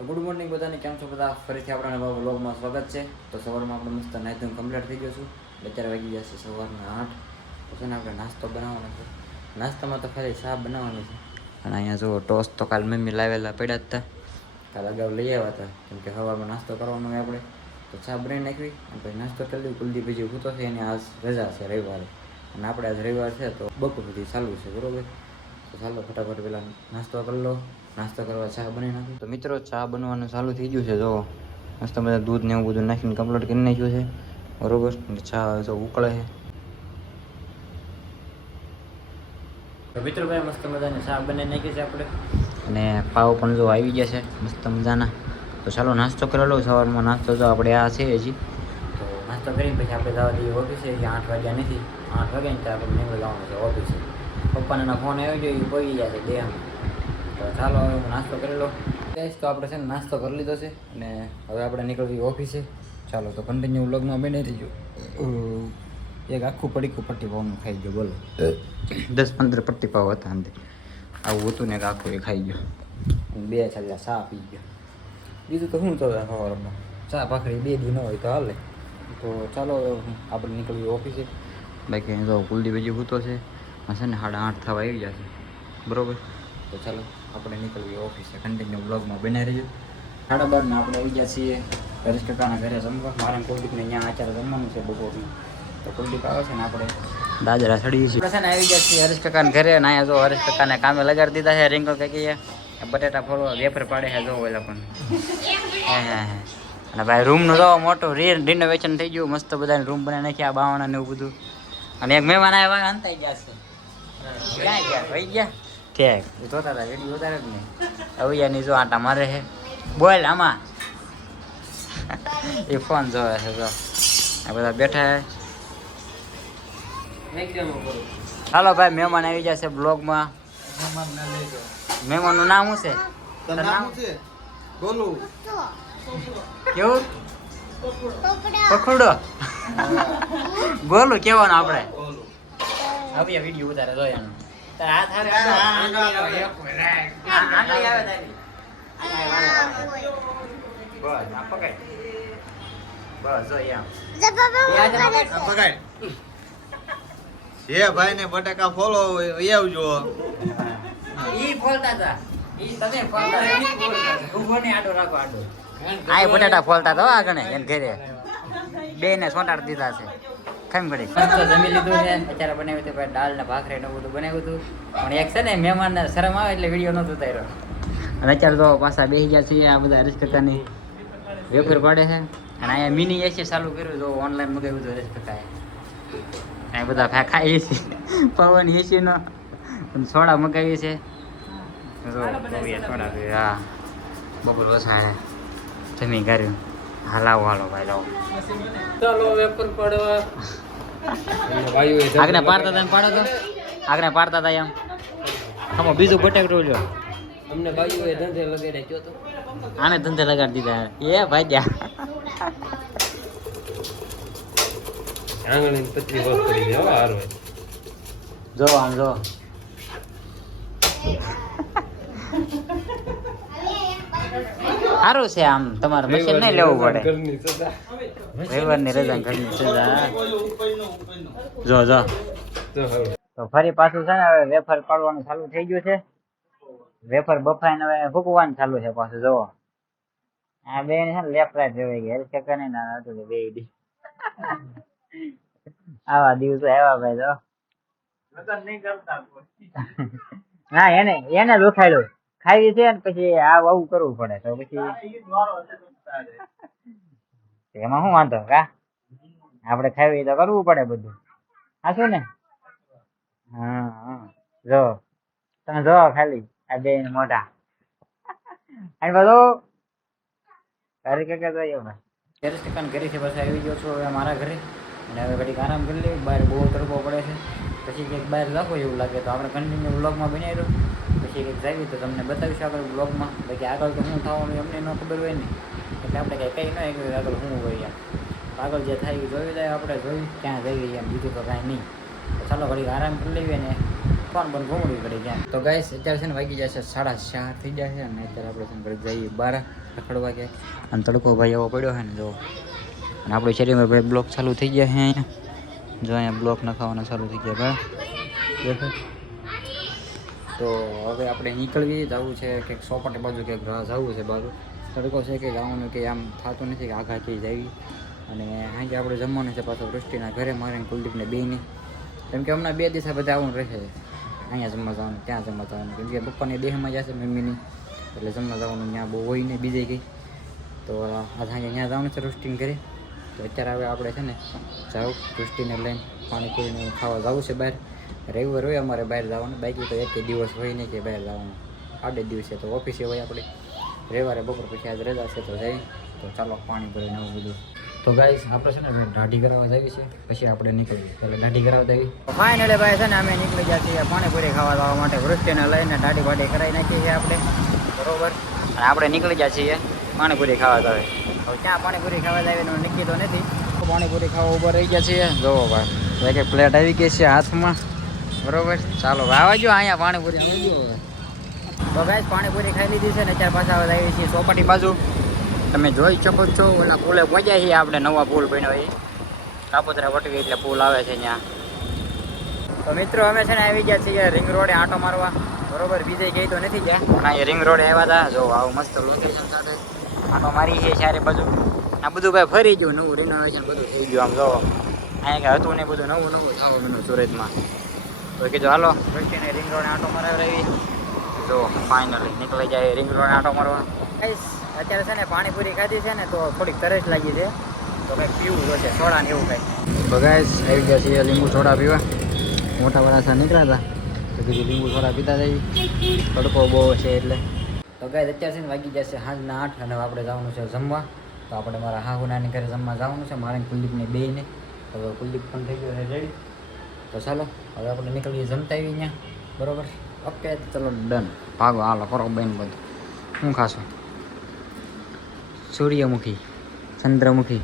તો good morning બધાને, કેમ છો બધા? ફરીથી આપણા નવા વ્લોગમાં સ્વાગત છે. તો સવારમાં આપણે મસ્ત નાઈધું કમ્પ્લીટ થઈ ગયો છું. અત્યારે વાગી જશે સવારના 8. તો છે ને આપણે નાસ્તો બનાવવાનો છે. નાસ્તામાં તો ખાલી ચા બનાવવાની છે. અને અહીંયા જુઓ ટોસ્ટ તો કાલ મમ્મી લાવેલા પડ્યા જ હતા. કાલ અગાઉ લઈ આવ્યા હતા, કેમ કે સવારમાં નાસ્તો કરવાનો હોય આપણે. તો ચા બનાવી નાખવી અને પછી નાસ્તો કરી લઈએ. કુલદીપ હજી ઊઠતો છે, એની આજ રજા છે રવિવારે, અને આપણે આજ રવિવાર છે તો બપોર સુધી ચાલુ છે, બરોબર. તો ચાલો ફટાફટ પેલા નાસ્તો કરી લો. નાસ્તો કરવા ચા બનાવી નાખી. તો મિત્રો ચા બનવાનું ચાલુ થઈ ગયું છે. જો મસ્ત બધા દૂધ ને એવું બધું નાખીને કમ્પ્લીટ કરી નાખ્યું છે, બરોબર. ચા જો ઉકળે છે. તો મિત્રો ભાઈ મસ્ત મજાની ચા બનાવી નાખી છે આપણે, અને પાવ પણ જો આવી ગયા છે મસ્ત મજાના. તો ચાલો નાસ્તો કરી લો. સવારમાં નાસ્તો જો આપણે આ છે હજી. તો નાસ્તો કરીને પછી આપણે જવા દઈએ ઓફિસે. 8 વાગ્યા નથી, 8 વાગ્યા ને ત્યાં આપણે નીકળી જવાનું છે ઓફિસે. પપ્પાના ફોન આવ્યો છે, એ પડી ગયા છે દેહમાં. તો ચાલો હવે હું નાસ્તો કરી લો. તો આપણે છે ને નાસ્તો કરી લીધો છે, અને હવે આપણે નીકળવી ઓફિસે. ચાલો તો કન્ટિન્યુ વ્લોગમાં બની રહીજો. એક આખું પડીકું પટ્ટી પાવનું ખાઈ ગયો, બોલો. 10-15 પટ્ટી પાવ હતા અંદર. આવું હતું ને એક આખું એ ખાઈ ગયો. 2 છાલ્યા ચા પી ગયો. બીજું તો શું તો સવારમાં ચા ભાખરી 2 દી ન હોય તો હાલે. તો ચાલો આપણે નીકળવી ઓફિસે. બાકી તો કુલદીપ હજી સૂતો છે. હશે ને 8:30 થવા આવી જશે, બરોબર. તો ચાલો આપણે નીકળવી ઓફિસે. કન્ટિન્યુ બ્લોગમાં બનાવી રહીએ. 12:30 આપણે આવી ગયા છીએ હરેશ કાકાના ઘરે જમવા. મારા કુલદીપને અહીંયા અત્યારે જમવાનું છે બપોરનું. તો કુલદીપ આવે છે ને આપણે દાદરા ચડીએ છીએ. આપણે છે ને આવી ગયા છીએ હરેશ કાકાના ઘરે. અને અહીંયા જો હરેશ કાકાને કામે લગાડી દીધા છે. રિંકલ કાકીએ બટેટા ફોડવા વેફર પાડે છે, જો ઓલા પણ. હા. અને ભાઈ રૂમનું જો મોટું રિનોવેશન થઈ ગયું. મસ્ત બધાને રૂમ બનાવી નાખ્યા, બાવણા ને એવું બધું. અને એક મહેમાન આવ્યા અંતાઈ ગયા છે. ક્યાં ગયા? ભાઈ ગયા ઠેક. જોતા હતા વિડીયો ઉતારે જ નહીં. અવિયાની જો આટા મારે છે. બોલ આમાં. એ ફોન જોવે છે. જો આ બધા બેઠા છે. હાલો ભાઈ, મહેમાન આવી જશે બ્લોગમાં. મહેમાનનું નામ શું છે? બોલું કેવું? પકડો. બોલું કેવાનું આપણે. હવે વિડીયો ઉતારે જો એનો. ભાઈ ને બટાકા ફોલો આવજો. ઈ ફોલતા હતા. ઈ તમે ફોલતા ઉભો ને આડો રાખો આડો. આ બટાટા ફોલતા હતા આગળ એમ ઘરે. 2 ને સોંટાડી દીધા છે. કેમ કરી જમી લીધું છે. અત્યારે બનાવ્યું હતું ભાઈ દાળ ને ભાખરી ને બધું બનાવ્યું હતું. પણ એક છે ને મહેમાનને શરમ આવે એટલે વિડીયો નહોતો ઉતાર્યો. અને અત્યારે તો પાછા બેસી ગયા છીએ. આ બધા હરેશ કાકાની વેફર પાડે છે. અને અહીંયા મિની એસી ચાલુ કર્યું. તો ઓનલાઈન મગાવ્યું હતું હરેશ કાકાએ. અહીં બધા ખાઈએ છીએ પવન એસીનો. સોડા મગાવી છે. સોડા પીવે. હા, બપોર વસાડે જમી કર્યું. હાલો ભાઈ લાવો. ચાલો વેપર પડવા આગને પાડતા હતા પાડો તો. આગને પાડતા હતા એમ. આમાં બીજું બટેકડું જો. અમને ભાઈઓએ ધંધે લગાડ્યા કયો તો. આને ધંધે લગાડી દીધા. એ ભાઈ ગયા આંગણી પતરી વસ્ત કરી દે. હવે હારો જો આમ જો. સારું છે આમ. તમારે મશીન નહીં લેવું પડે. ઘરની સજા. રવિવારની રજા ઘરની સજા. જો તો હવે તો ફરી પાછું છે ને હવે વેફર પાડવાનું ચાલુ થઈ ગયું છે. વેફર બફાઈને હવે ભૂકવાનું ચાલુ છે પાછું. જો આ બે છે ને લેફ્ટ રાઈટ જોઈ ગયા. હેલ્થ ચેકર નહીં ના હતું બે દી. આવા દિવસો આવ્યા ભાઈ. જો ના એને દુખાયેલું ખાઈ છે ને પછી આવું કરવું પડે. તો પછી એમાં શું વાંધો કા? આપણે ખાવી તો કરવું પડે બધું. હા શું ને? હા જો તમે જો ખાલી આ બે મોટા અને બધું ઘરે કે જોઈએ ભાઈ. 30% ઘરે છે. બસ આવી ગયો છું હવે મારા ઘરે. અને હવે ઘડીક આરામ કરી લઈએ. બહાર બહુ તડકો પડે છે. પછી કંઈક બહાર રાખો એવું લાગે તો આપણે કન્ટિન્યુ બ્લોગમાં બનાવી દો. પછી કંઈક જાવી તો તમને બતાવીશું આગળ બ્લોગમાં. બાકી આગળ તો શું થવાનું અમને ન ખબર હોય ને, એટલે આપણે કંઈ નહીં કે આગળ શું હોય એમ. આગળ જે થાય એ જોઈ જાય. આપણે જોયું ક્યાં જઈએ એમ, બીજું તો કાંઈ નહીં. તો ચાલો ઘડીક આરામ કરી લઈએ ને ફોન પણ ઘૂમડી ઘડી જાય. તો ગાઈસ અત્યારે છે ને વાગી જશે 4:30 થઈ જાય છે. અને અત્યારે આપણે છે ને ઘડીક જઈએ 12. રખડવા કે અને તડકો ભાઈ એવો પડ્યો છે ને જો. અને આપણે શરીરમાં ભાઈ બ્લોક ચાલુ થઈ ગયા છે અહીંયા. જો અહીંયા બ્લોક નખાવાના ચાલુ થઈ ગયા ભાઈ દેખો. તો હવે આપણે નીકળવી જવું છે કંઈક સોપાટી બાજુ કંઈક જવું છે બાજુ. તડકો છે કે જવાનું કે આમ થતું નથી કે આઘા થઈ જવી. અને આજે આપણે જમવાનું છે પાછો વૃષ્ટિના ઘરે મારે કુલદીપને બેયને. કેમ કે હમણાં 2 દિવસ બધા આવું રહે. અહીંયા જમવા જવાનું ત્યાં જમવા જવાનું કેમ કે પપ્પાની દેહમાં જશે મમ્મીની એટલે જમવા જવાનું ત્યાં બહુ હોય ને બીજે કંઈ. તો આજે અહીંયા જવાનું છે વૃષ્ટિને ઘરે. તો અત્યારે હવે આપણે છે ને જાઉં વૃષ્ટિને લઈને પાણીપુરીને ખાવા જવું છે બહાર. રવિવાર હોય અમારે બહાર જવાનું, બાકી તો એક દિવસ હોય નહીં કે બહાર જવાનું. 8 દિવસે તો ઓફિસે હોય આપણે. રવિવારે બપોર પછી આજ રજા છે તો જઈ. તો ચાલો પાણીપુરીને આવું બધું. તો ગાઈસ આપણે છે ને દાઢી કરાવવા જઈએ છીએ પછી આપણે નીકળીએ. એટલે દાઢી કરાવવા જઈએ. ફાઇનલી ભાઈ છે ને અમે નીકળી ગયા છીએ પાણીપુરી ખાવા જવા માટે. વૃષ્ટિને લઈને દાઢી બાઢી કરાવી નાખી છે આપણે બરોબર. અને આપણે નીકળી ગયા છીએ પાણીપુરી ખાવા જવા. હવે ક્યાં પાણીપુરી ખાવા જાય એનું નક્કી તો નથી. પાણીપુરી ખાવા ઊભા રહી ગયા છીએ. જોવો ભાઈ એક પ્લેટ આવી ગઈ છે હાથમાં બરોબર. ચાલો આવવા જો અહીંયા પાણીપુરી આવી ગયો હવે. તો ગાઈસ પાણીપુરી ખાઈ લીધી છે ને અત્યારે પાછા આવી છીએ ચોપાટી બાજુ. તમે જોઈ શકો છો ઓલા પુલે પહોંચ્યા છીએ આપણે. નવા પુલ બન્યો એ કાપોતરા વટવી એટલે પુલ આવે છે ત્યાં. તો મિત્રો અમે છે ને આવી ગયા છીએ રિંગ રોડે આંટો મારવા બરોબર. બીજે ગઈ તો નથી ગયા પણ અહીંયા રિંગ રોડે આવ્યા હતા. જો આવું મસ્ત લોકેશન સાથે આંટો મારી છે ચારે બાજુ. આ બધું ભાઈ ફરી ગયું, નવું રિનોવેશન બધું થઈ ગયું. આમ જો અહીંયા કંઈ હતું ને બધું નવું નવું થવું બધું સુરતમાં. તો કીધું હાલો વૃષ્ટિને રિંગ રોડે આંટો મરાવી. જો ફાઇનલી નીકળી જાય રિંગ રોડે આંટો મારવા. અત્યારે છે ને પાણીપુરી ખાધી છે ને તો થોડીક તરસ લાગી છે તો કંઈક પીવું જોશે સોડા ને એવું કંઈક. તો ગાઈસ આવી ગયા છીએ લીંબુ સોડા પીવા. મોટા વરાસા નીકળ્યા હતા તો કીધું લીંબુ સોડા પીતા જઈએ. તડકો બહુ છે એટલે. તો ગાઈસ અત્યારે છે ને વાગી જશે સાંજના 8 અને આપણે જવાનું છે જમવા. તો આપણે મારા હાહુનાની ઘરે જમવા જવાનું છે મારે કુલદીપને બેયને. તો કુલદીપ પણ થઈ ગયો છે રેડી. તો ચાલો હવે આપણે નીકળીએ જમતા આવી ત્યાં બરોબર. ઓકે ચલો ડન. ભાગો હાલો કરો બેન બધું. શું ખાશો? સૂર્યમુખી, ચંદ્રમુખી.